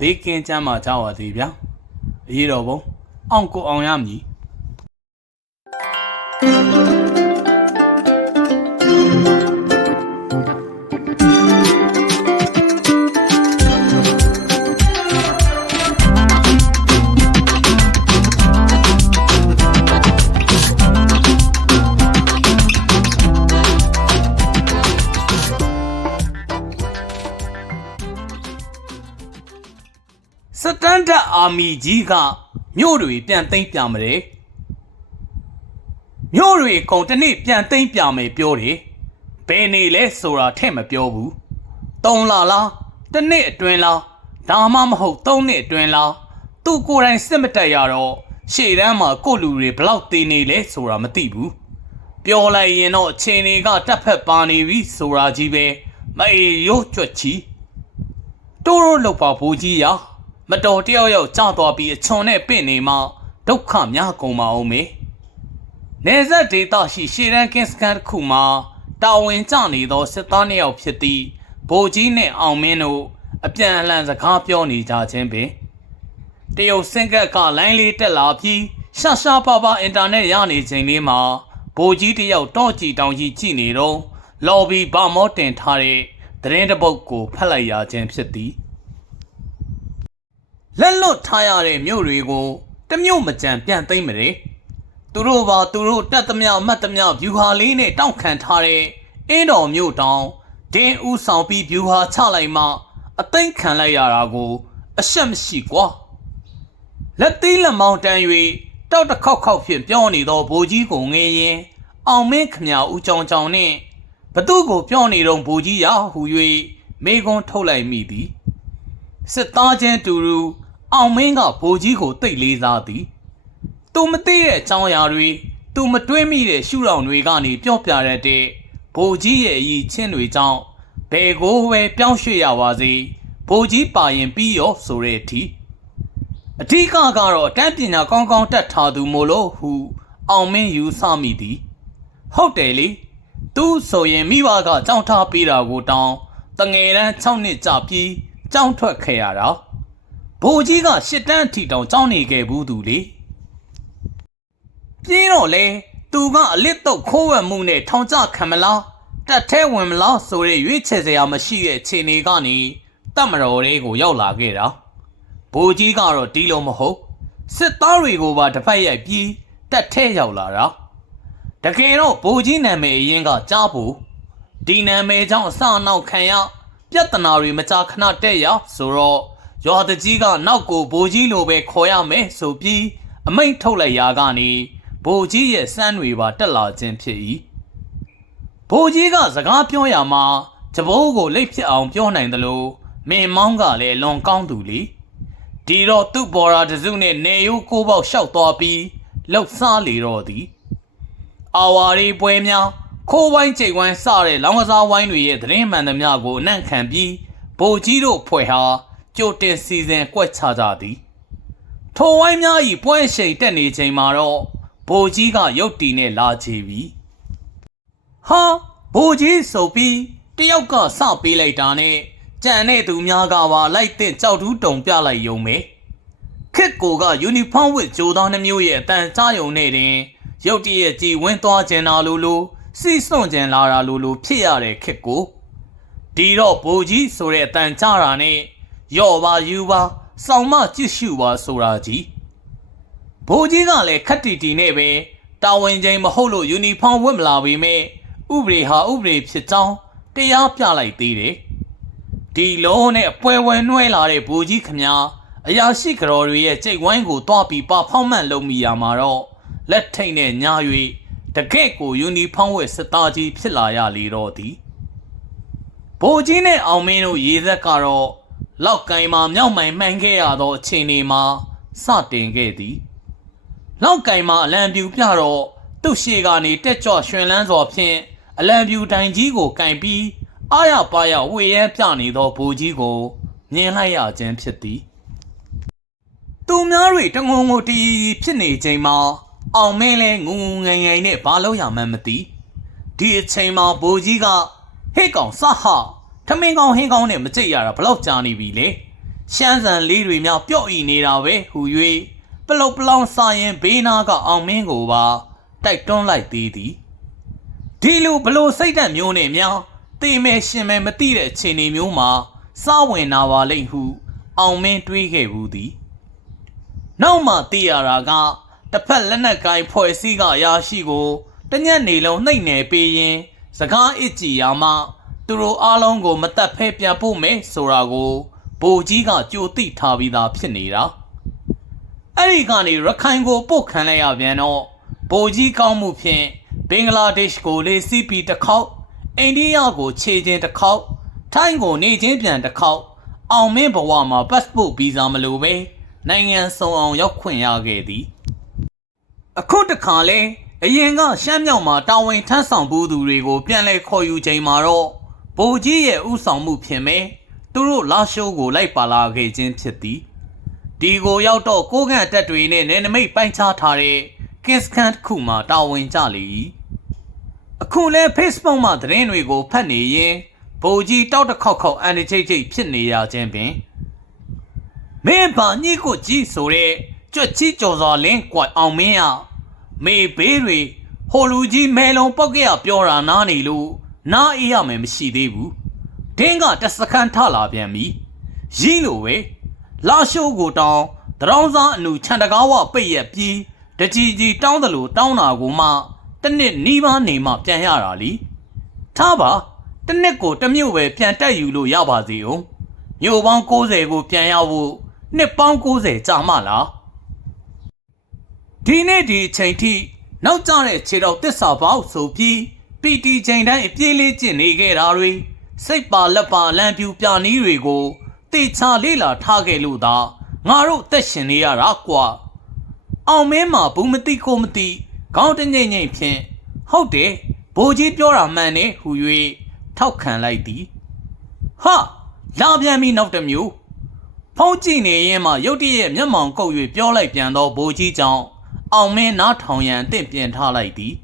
ဘေးကင်းကြမ်းမှကြပါစေဗျာအရေးတော်ပုံအောင်ကိုအောင်ရမည် အာမီကြီးကမြို့တွေပြန်သိမ်းပြမတယ်မြို့တွေအကုန်တစ်နေ့ပြန်သိမ်းပြမယ်ပြောတယ်ဘယ်နေလဲဆိုတာထည့်မပြောဘူး၃လလားတစ်နှစ်အတွင်းလားဒါမှမဟုတ်၃နှစ်အတွင်းလားသူကိုယ်တိုင်စစ်မတက်ရတော့ရှေ့တန်းမှာကိုယ့်လူတွေဘလောက်သေးနေလဲဆိုတာမသိဘူးပြောလိုက်ရင်တော့အချိန်တွေကတက်ဖက်ပါနေပြီဆိုတာကြီးပဲမအေးရိုးကြွက်ချီတိုးရိုးလောက်ပါဘိုးကြီးရ မတော်တယောက်ယောက်ကြာသွားပြီးအချွန်နဲ့ပင့်နေမှဒုက္ခများကုန်ပါအောင်မေနေဆက်ဒေတာရှိရှေရန်ကင်းစကန်တစ်ခုမှာတာဝန်ကျနေသောစစ်သားနှစ်ယောက်ဖြစ်သည့်ဘိုးကြီးနဲ့အောင်မင်းတို့အပြန်အလှန်စကားပြောနေကြခြင်းပင်တရုတ်စင်ကက်ကလိုင်းလေးတက်လာပြီးရှာရှာပါပါအင်တာနက်ရနေချိန်လေးမှာဘိုးကြီးတယောက်တော့ကြည်တောင်ကြီးကြည့်နေတော့လော်ဘီဘာမောတင်ထားတဲ့သတင်းတစ်ပုဒ်ကိုဖတ်လိုက်ရခြင်းဖြစ်သည် လက်လွတ်ထားရတဲ့မြို့တွေကိုတစ်မြို့မကြံပြန်သိမ့်မတယ်သူတို့ပါသူတို့တက်သမျှမှတ်သမျှဗျူဟာလေးနဲ့တောင့်ခံထားတဲ့အင်းတော်မြို့တောင်ဒင်းဦးဆောင်ပြီးဗျူဟာချလိုက်မှအသိမ့်ခံလိုက်ရတာကို အရှက်မရှိကွာလက်သေးလက်မောင်းတန်း၍တောက်တစ်ခေါက်ခေါက်ဖြင့်ပြောနေသောဘိုးကြီးကိုငေးရင် အောင်မင်းခမညာဦးကြောင်ကြောင်နှင့်ဘသူ့ကိုပြောနေတော့ဘိုးကြီးရာဟူ၍မေကွန်းထုတ်လိုက်မိသည်စစ်သားချင်းတူတူ အောင်မင်းကဘိုလ်ကြီးကိုတိတ်လေးစားသည်။သူမသိတဲ့အကြောင်းအရာတွေသူမတွေးမိတဲ့ရှုထောင့်တွေကနေပြောပြရတဲ့ဘိုလ်ကြီးရဲ့အည်ချင်းတွေကြောင့်ဘယ်ကိုပဲပြောင်းရွှေ့ရပါစေဘိုလ်ကြီးပါရင်ပြီးရောဆိုတဲ့အထိအဓိကကတော့အတန်းပညာကောင်းကောင်းတတ်ထားသူမို့လို့ဟု အောင်မင်းယူဆမိသည်ဟုတ်တယ်လေသူဆိုရင်မိဘကကြောင်းထားပေးတာကိုတောင်းတငယ်တန်း6နှစ်ကြာပြီးကြောင်းထွက်ခဲ့ရတာ ဘိုလ်ကြီးကရှစ်တန်းအထိတောင်ကြောင်းနေခဲ့ဘူးသူလေပြင်းတော့လေသူကအလစ်တော့ခိုးဝက်မှုနဲ့ထောင်ချခံမလားတက်ထဲဝင်မလားဆိုတဲ့ရွေးချယ်စရာမရှိတဲ့ခြေနေကနေတတ်မတော်လေးကိုရောက်လာခဲ့တာဘိုလ်ကြီးကတော့ဒီလိုမဟုတ်စစ်သားတွေကိုပါတစ်ဖက်ရိုက်ပြီးတက်ထဲရောက်လာတာတကယ်တော့ဘိုလ်ကြီးနာမည်အရင်ကကြားဖို့ဒီနာမည်ကြောင့်အစအနောက်ခံရပြဿနာတွေမကြာခဏတက်ရဆိုတော့ ရွာတကြီးကနောက်ကိုဘိုလ်ကြီးလိုပဲခေါ်ရမယ်ဆိုပြီးအမိန့်ထုတ်လိုက်ရာကနေဘိုလ်ကြီးရဲ့စမ်းတွေပါတက်လာခြင်းဖြစ်၏ဘိုလ်ကြီးကစကားပြောရမှာတဘိုးကိုလိတ်ဖြစ်အောင်ပြောနိုင်တယ်လို့မင်းမောင်းကလည်းလွန်ကောင်းသူလေဒီတော့သူ့ဘော်ရာတစုနဲ့နေရိုးကိုပေါက်လျှောက်သွားပြီးလှုပ်စားလေတော့သည်အာဝါရီပွဲများခိုးဝိုင်းကြိတ်ဝိုင်းစတဲ့လောင်းကစားဝိုင်းတွေရဲ့သတင်းမှန်သမျှကိုအနံ့ခံပြီးဗိုလ်ကြီးတို့ဖွဲ့ဟာ ကြိုတင်စီစဉ်ကွက်ချကြသည်ထိုဝိုင်းများ၏ပွဲရှိန်တက်နေချိန်မှာတော့ဗိုလ်ကြီးကရုတ်တီနဲ့လာချေပြီဟာဗိုလ်ကြီးဆိုပြီးတယောက်ကစပေးလိုက်တာနဲ့ကြံတဲ့သူများကပါလိုက်တဲ့ကြောက်တူးတုံပြလိုက်ယုံပဲခစ်ကိုကယူနီဖောင်းဝတ်ဂျိုသားနှမျိုးရဲ့အတန်ကြားယုံနဲ့တင်ရုတ်တရက်ကြည်ဝင်းသွားကျင်လာလို့လို့စီးစွန့်ကျင်လာတာလို့လို့ဖြစ်ရတဲ့ခစ်ကိုဒီတော့ဘိုလ်ကြီးဆိုတဲ့အတန်ကြားတာနဲ့ ရော့ပါယူပါစောင်းမကြည့်ရှုပါဆိုတာကြီးဘိုလ်ကြီးကလည်းခက်တီတီနဲ့ပဲတာဝန်ချိန်မဟုတ်လို့ယူနီဖောင်းဝတ်မလာပေမဲ့ဥပဒေဟာဥပဒေဖြစ်ကြောင်းတရားပြလိုက်သေးတယ်ဒီလုံးနဲ့အပွဲဝဲနှွဲလာတဲ့ဘူကြီးခမညာအရာရှိကတော်တွေရဲ့ကြိတ်ဝိုင်းကိုတွားပြီးပါဖောင်းမှန်လုံးမိရမှာတော့လက်ထိတ်နဲ့ညာ၍တကယ့်ကိုယူနီဖောင်းဝဲစစ်သားကြီးဖြစ်လာရလေတော့သည်ဘူကြီးနဲ့အောင်မင်းတို့ရေသက်ကတော့ လောက်ကိုင်းမှာမြောက်မိုင်မှန်ခဲ့ရသောအချိန်ဒီမှာစတင်ခဲ့သည်နောက်ကင်မှာအလံပြူပြတော့သူ့ရှေ့ကနေတက်ကြွရွှင်လန်းစွာဖြင့်အလံပြူတိုင်ကြီးကိုကင်ပြီးအာရပါရဝေယမ်းပြနေသောဘူကြီးကိုမြင်လိုက်ရခြင်းဖြစ်သည်သူများတွေတငုံငုံတီးဖြစ်နေချိန်မှာအောင်မင်းလဲငုံငုံငိုင်ငိုင်နဲ့ဘာလို့ရမှန်းမသိဒီအချိန်မှာဘိုးကြီးကဟဲ့ကောင်စဟ ထမင်းကောင်ဟင်းကောင်နဲ့မကြိတ်ရတာဘလောက်ကြာနေပြီလေရှမ်းစံလေးတွေများပြော့ဤနေတာပဲဟူ၍ပလုတ်ပလောင်စာရင်ဘေးနာကအောင်မင်းကိုပါတိုက်တွန်းလိုက်သေးသည်ဒီလိုဘလို့စိတ်ဓာတ်မျိုးနဲ့များတေမဲရှင်မဲမသိတဲ့အခြေအနေမျိုးမှာစဝင်နာပါလိမ့်ဟု အောင်မင်းတွေးခဲ့ဘူးသည်နောက်မှသိရတာကတစ်ဖက်လက်နက်ကိုင်ဖွဲ့စည်းကအရာရှိကိုတညက်နေလုံးနှိပ်နယ်ပေးရင်စကားအစ်ကြည်ရမှ သူတို့အားလုံးကိုမတက်ဖဲပြန်ဖို့မယ်ဆိုတာကိုဘိုလ်ကြီးကကြိုသိထားပြီးသားဖြစ်နေတာအဲ့ဒီကနေရခိုင်ကိုပို့ခံလိုက်ရပြန်တော့ဘိုလ်ကြီးကောင်းမှုဖြင့်ဘင်္ဂလားဒေ့ရှ်ကိုလေးစီးပြီးတစ်ခေါက်အိန္ဒိယကိုခြေချင်းတစ်ခေါက်ထိုင်းကိုနေချင်းပြန်တစ်ခေါက်အောင်မင်းဘဝမှာ passport visa မလိုပဲနိုင်ငံစုံအောင်ရောက်ခွင့်ရခဲ့သည်အခုတခါလဲအရင်ကရှမ်းမြောက်မှာတာဝန်ထမ်းဆောင်ဘူးသူတွေကိုပြန်လဲခေါ်ယူချိန်မှာတော့ ဗိုလ်ကြီးရဲ့ဥဆောင်မှုဖြင့်ပဲသူတို့လာရှိုးကိုလိုက်ပါလာခဲ့ခြင်းဖြစ်သည်ဒီကိုရောက်တော့ကိုကန့်တက်တွေနဲ့နယ်နိမိတ်ပိုင်းခြားထားတဲ့ကစ်ကန်တစ်ခုမှာတာဝန်ကြလေ၏အခုလဲ Facebook မှာသတင်းတွေကိုဖတ်နေရင်ဗိုလ်ကြီးတောက်တစ်ခေါက်ခေါက်အန်တီချိတ်ချိတ်ဖြစ်နေရခြင်းပင်မင်းဘာညိကိုကြီးဆိုတဲ့ကြွက်ကြီးကြော်စွာလင်းကွာအောင်မင်းရမေဘေးတွေဟိုလူကြီးမဲလုံးပောက်ကရပြောတာနားနေလို့ နားအေးရမယ်မရှိသေးဘူးဒင်းကတစခန်းထလာပြန်ပြီရင်းလိုပဲလာရှိုးကိုတောင်းတရောင်းစားအနူခြံတကားဝပိတ်ရက်ပြီးတကြီးကြီးတောင်းတယ်လို့တောင်းတာကိုမှတစ်နှစ်နီးပါးနေမှပြန်ရတာလीထားပါတစ်နှစ်ကိုတစ်မြို့ပဲပြန်တက်ယူလို့ရပါစေဦးမြို့ပေါင်း60ကိုပြန်ရဖို့နှစ်ပေါင်း60ကြာမှလားဒီနေ့ဒီအချိန်ထိနောက်ကျတဲ့ခြေတော်တစ္ဆာပေါက်ဆိုပြီး ပီတီချိန်တိုင်းအပြေးလေးကျင့်နေခဲ့တာတွေစိတ်ပါလက်ပါလမ်းပြူပြနီးတွေကိုတေချာလေးလာထားခဲ့လို့သာငါတို့အသက်ရှင်နေရတာကွာအောင်မင်းမှာဘူးမသိကိုမသိခေါင်းတငိမ့်ငိမ့်ဖြင့်ဟုတ်တယ်ဘိုးကြီးပြောတာမှန်တယ်ဟူ၍ထောက်ခံလိုက်သည်ဟာလာပြန်ပြီနောက်တစ်မျိုးဖုံးကြည့်နေရင်မှရုတ်တရက်မျက်မှောင်ကုပ်၍ပြောလိုက်ပြန်သောဘိုးကြီးကြောင့်အောင်မင်းနားထောင်ရန်တင့်ပြန်ထားလိုက်သည်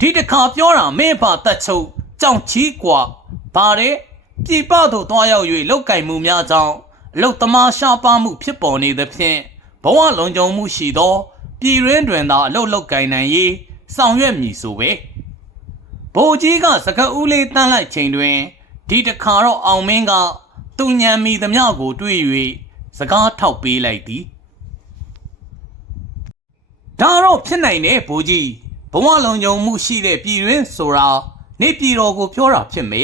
ဒီတစ်ခါပြောတာမင်းဘာတက်ချုပ်ကြောင်ချီးกว่าဗါတဲ့ပြပသို့တွားရောက်၍လောက်ကင်မှုများကြောင့်အလုတ်သမားရှားပါမှုဖြစ်ပေါ်နေသဖြင့်ဘဝလုံခြုံမှုရှိသောပြည်ရင်းတွင်သာအလုတ်လောက်ကင်နိုင်ရေးဆောင်ရွက်မည်ဆိုပဲဘိုလ်ကြီးကစကဦးလေးတန်းလိုက်ချိန်တွင်ဒီတစ်ခါတော့အောင်မင်းကသူညံမီသမျှကိုတွေး၍စကားထောက်ပေးလိုက်သည်ဒါတော့ဖြစ်နိုင်တယ်ဘိုးကြီး ဘဝလုံခြုံမှုရှိတဲ့ပြည်ရင်းဆိုတာနေပြည်တော်ကိုပြောတာဖြစ်မေ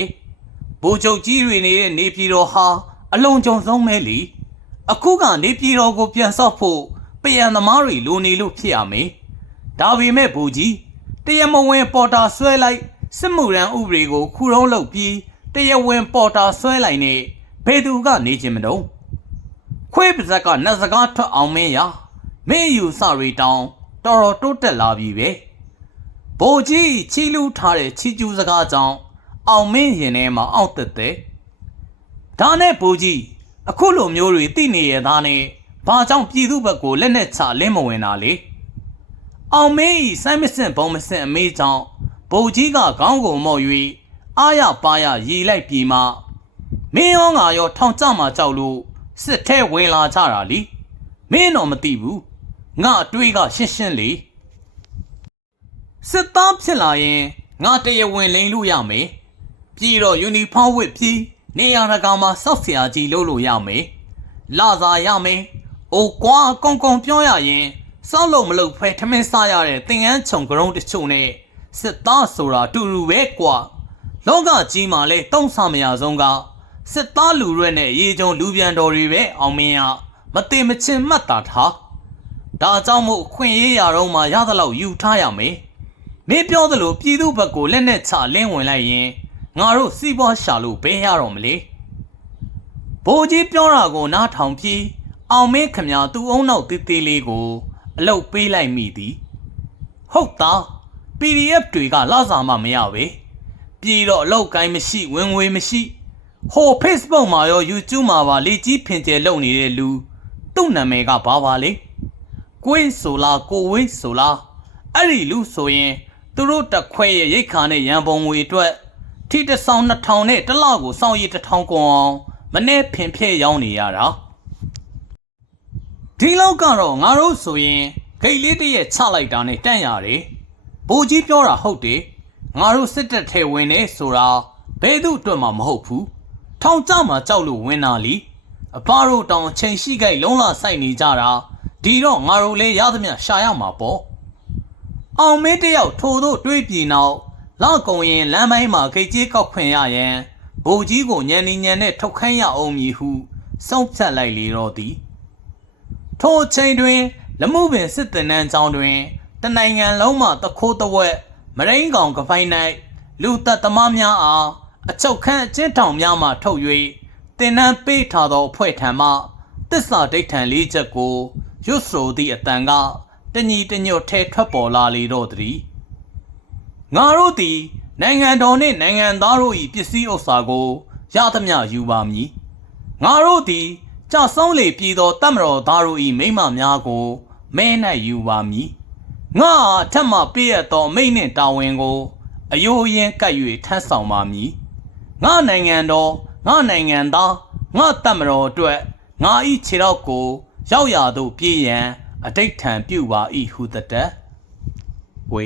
ဘိုးချုပ်ကြီးတွေနေတဲ့နေပြည်တော်ဟာအလုံးကြုံဆုံးပဲလीအခုကနေပြည်တော်ကိုပြန်ဆော့ဖို့ပြန်သမားတွေလိုနေလို့ဖြစ်ရမေဒါပေမဲ့ဘိုးကြီးတရမဝင်ပေါ်တာဆွဲလိုက်စစ်မှုရန်ဥပဒေကိုခူရုံးလုပ်ပြီးတရဝင်ပေါ်တာဆွဲလိုက်နေဘယ်သူကနေခြင်းမတော့ခွေးပါဇက်ကနတ်စကားထွက်အောင်မင်းရမင်းယူစရီတောင်တော်တော်တိုးတက်လာပြီပဲ ဘိုလ်ကြီးချီလူထားတဲ့ချီကျူးစကားကြောင့်အောင်မင်းရင်ထဲမှာအောက်တက်တဲ့ဒါနဲ့ဘိုလ်ကြီးအခုလိုမျိုးတွေသိနေရသားနဲ့ဘာကြောင့်ပြည်သူဘက်ကိုလက်နဲ့ချလင်းမဝင်တာလေအောင်မင်းဤစိုင်းမစင်ဘုံမစင်အမေးကြောင့်ဘိုလ်ကြီးကခေါင်းကိုမော့၍အာရပါရရီလိုက်ပြီးမှမင်းရောငါရောထောင်ကြမှာကြောက်လို့စစ်ထဲဝင်လာကြတာလीမင်းတော့မသိဘူးငါအတွေးကရှင်းရှင်းလေ စစ်သားဖြစ်လာရင်ငါတရားဝင်လိန်လို့ရမယ်ပြီးတော့ယူနီဖောင်းဝတ်ပြီးနေရာတကာမှာစောက်ဆရာကြီးလုပ်လို့ရမယ်လာစားရမယ်အိုကွာကုံကုံပြောရရင်စောက်လို့မလုပ်ဖဲထမင်းစားရတဲ့သင်္ကန်းခြုံကရုံးတချို့နဲ့စစ်သားဆိုတာတူတူပဲကွာလောကကြီးမှာလဲတုံးဆမရဆုံးကစစ်သားလူရွက်နဲ့ရေကြုံလူပြန်တော်တွေပဲအောင်မင်းရမသိမချင်းမှတ်တာထားဒါကြောင့်မို့အခွင့်ရေးရတော့မှရသလောက်ယူထားရမယ် မင်းပြောသလိုပြည်သူဘက်ကိုလက်နဲ့ချလင်းဝင်လိုက်ရင်ငါတို့စီးပွားရှာလို့ဘဲရတော့မလဲဘိုးကြီးပြောတာကိုနားထောင်ပြီးအောင်မင်းခမညာသူ့အုံနောက်တေးသေးလေးကို အလုတ်ပေးလိုက်မိသည်ဟုတ်သား PDF တွေကလာစာမှမရပဲပြည်တော့အလောက်ကိုင်းမရှိဝင်ငွေမရှိဟို Facebook မှာရော YouTube မှာပါလေကြီးဖင်ကျဲလုပ်နေတဲ့လူသူ့နာမည်ကဘာပါလဲကိုင်းဆိုလားကိုဝင်းဆိုလားအဲ့ဒီလူဆိုရင် သူတို့တစ်ခွဲရဲ့ရိတ်ခါနဲ့ရန်ပုံငွေအတွက်ထိတစ်ဆောင်2000နဲ့တစ်လောက်ကိုစောင့်ရည်1000ကွန်အောင်မနေ့ဖင်ဖြဲရောင်းနေရတာဒီလောက်ကတော့ငါတို့ဆိုရင်ဂိတ်လေးတစ်ရက်ချလိုက်တာနဲ့တန့်ရတယ်ဘိုးကြီးပြောတာဟုတ်တယ်ငါတို့စစ်တပ်ထဲဝင်နေဆိုတာဘယ်သူအတွက်မှမဟုတ်ဘူးထောင်ကြမှာကြောက်လို့ဝင်တာလीအဖတို့တောင်ချိန်ရှိခိုက်လုံးလာဆိုင်နေကြတာဒီတော့ငါတို့လည်းရသမျှရှာရမှာပေါ့ အောင်မင်းတယောက်ထိုတို့တွေးပြည်နောက်လောက်ကုံရင်လမ်းပိုင်းမှာဂိတ်ကြီးကောက်ခွင်ရရင်ဘိုးကြီးကိုညံနေညံနဲ့ထုတ်ခိုင်းရအောင်မည်ဟုစုံဖြတ်လိုက်လေတော့သည်ထိုအချိန်တွင် လမှုပင်စစ်တနန်းကျောင်းတွင်တနိုင်ငံလုံးမှတခိုးတဝက်မရင်းကောင်ကဖိုင်၌လူသက်သမားများအားအချုပ်ခန်းအကျဉ်းထောင်များမှထုတ်၍တင်နန်းပေးထားသောအဖွဲ့ထံမှတစ္ဆာဒိဋ္ဌံလေးချက်ကိုရွတ်ဆိုသည့်အတန်က တညီတညွတ်ထဲထွက်ပေါ်လာလေတော့သည်ငါတို့သည်နိုင်ငံတော်နှင့်နိုင်ငံသားတို့၏ပစ္စည်းဥစ္စာကိုရသမျှယူပါမည်ငါတို့သည်ကြဆုံးလေပြည်သောတတ်မတော်သားတို့၏မိမ့်မများကိုမဲ၌ယူပါမည်ငါအထက်မှပြည့်ရသောမိန့်နှင့်တာဝန်ကိုအယိုးရင်ကပ်၍ထမ်းဆောင်ပါမည်ငါနိုင်ငံတော်ငါနိုင်ငံသားငါတတ်မတော်အတွက်ငါ၏ခြေတော့ကို ရောက်ရသို့ပြေးရန် အတိတ်ထံပြုပါ၏ဟုသတ္တဝေ